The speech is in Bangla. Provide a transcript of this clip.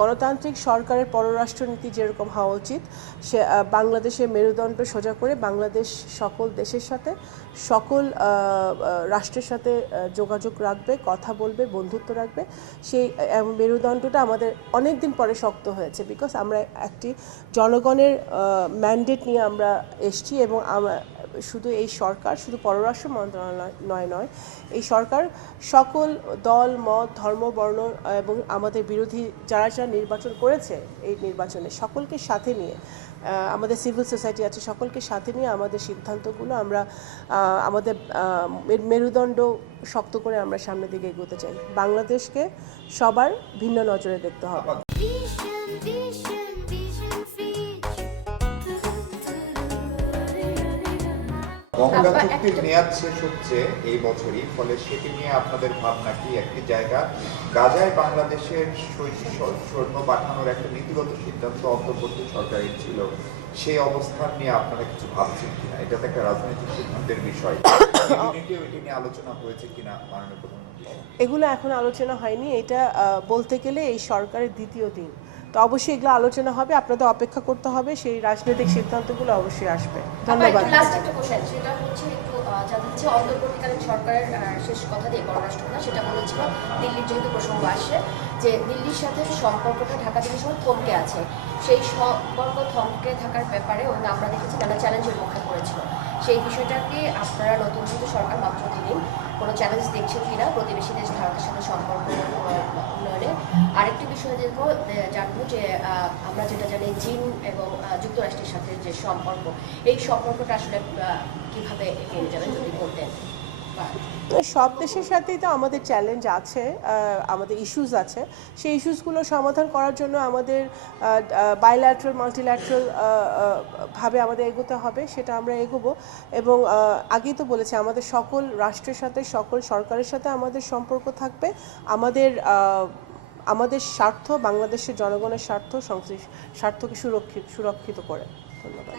গণতান্ত্রিক সরকারের পররাষ্ট্রনীতি যেরকম হওয়া উচিত সে বাংলাদেশের মেরুদণ্ড সোজা করে বাংলাদেশ সকল দেশের সাথে সকল রাষ্ট্রের সাথে যোগাযোগ রাখবে, কথা বলবে, বন্ধুত্ব রাখবে। সেই মেরুদণ্ডটা আমাদের অনেক দিন পরে শক্ত হয়েছে, বিকজ আমরা একটি জনগণের ম্যান্ডেট নিয়ে আমরা এসছি এবং শুধু এই সরকার শুধু পররাষ্ট্র মন্ত্রণালয় নয়, এই সরকার সকল দল মত ধর্ম বর্ণ এবং আমাদের বিরোধী যারা যারা নির্বাচন করেছে এই নির্বাচনে সকলকে সাথে নিয়ে আমাদের সিভিল সোসাইটি আছে, সকলকে সাথে নিয়ে আমাদের সিদ্ধান্তগুলো আমরা আমাদের মেরুদণ্ড শক্ত করে আমরা সামনের দিকে এগোতে চাই। বাংলাদেশকে সবার ভিন্ন নজরে দেখতে হবে। গঙ্গা চুক্তির মেয়াদ শেষ হচ্ছে এই বছরই, ফলে সেটি নিয়ে আপনাদের ভাবনা কি? একটি জায়গা গাজায় বাংলাদেশের সৈন্য পাঠানোর একটা নীতিগত সিদ্ধান্ত অন্তর্বর্তী সরকারের ছিল, সেই অবস্থান নিয়ে আপনারা কিছু ভাবছেন কিনা? এটা তো একটা রাজনৈতিক সিদ্ধান্তের বিষয়, এটি নিয়ে আলোচনা হয়েছে কিনা মাননীয় প্রধানমন্ত্রী? এগুলো এখন আলোচনা হয়নি, এটা বলতে গেলে এই সরকারের দ্বিতীয় দিন, তো অবশ্যই এগুলো আলোচনা হবে, আপনাদের অপেক্ষা করতে হবে, সেই রাজনৈতিক সিদ্ধান্তগুলো অবশ্যই আসবে। ধন্যবাদ। সেটা হচ্ছে একটু জানতে অন্তর্বর্তীকালীন সরকারের শেষ কথা দিয়ে পররাষ্ট্র না, সেটা বলেছিল দিল্লির যেহেতু প্রসঙ্গ আসে যে দিল্লির সাথে সম্পর্কটা ঢাকা দিল্লির সময় থমকে আছে, সেই সম্পর্ক থমকে থাকার ব্যাপারে আমরা দেখেছি তারা চ্যালেঞ্জের মুখে পড়েছিল। সেই বিষয়টাকে আপনারা নতুন যেহেতু সরকার মাত্র দিলেন, কোনো চ্যালেঞ্জ দেখছেন কিনা প্রতিবেশী দেশ ভারতের সাথে সম্পর্ক উন্নয়নে? আরেকটি বিষয় জানবো যে আমরা যেটা জানি চীন এবং যুক্তরাষ্ট্রের সাথে যে সম্পর্ক, এই সম্পর্কটা আসলে কিভাবে এগিয়ে যাবেন যদি বলতেন। সব দেশের সাথেই তো আমাদের চ্যালেঞ্জ আছে, আমাদের ইস্যুস আছে, সেই ইস্যুসগুলো সমাধান করার জন্য আমাদের বাইল্যাটারাল মাল্টিল্যাটারাল ভাবে আমাদের এগোতে হবে, সেটা আমরা এগোবো। এবং আগেই তো বলেছি আমাদের সকল রাষ্ট্রের সাথে সকল সরকারের সাথে আমাদের সম্পর্ক থাকবে, আমাদের স্বার্থ বাংলাদেশের জনগণের স্বার্থকে সুরক্ষিত করে। ধন্যবাদ।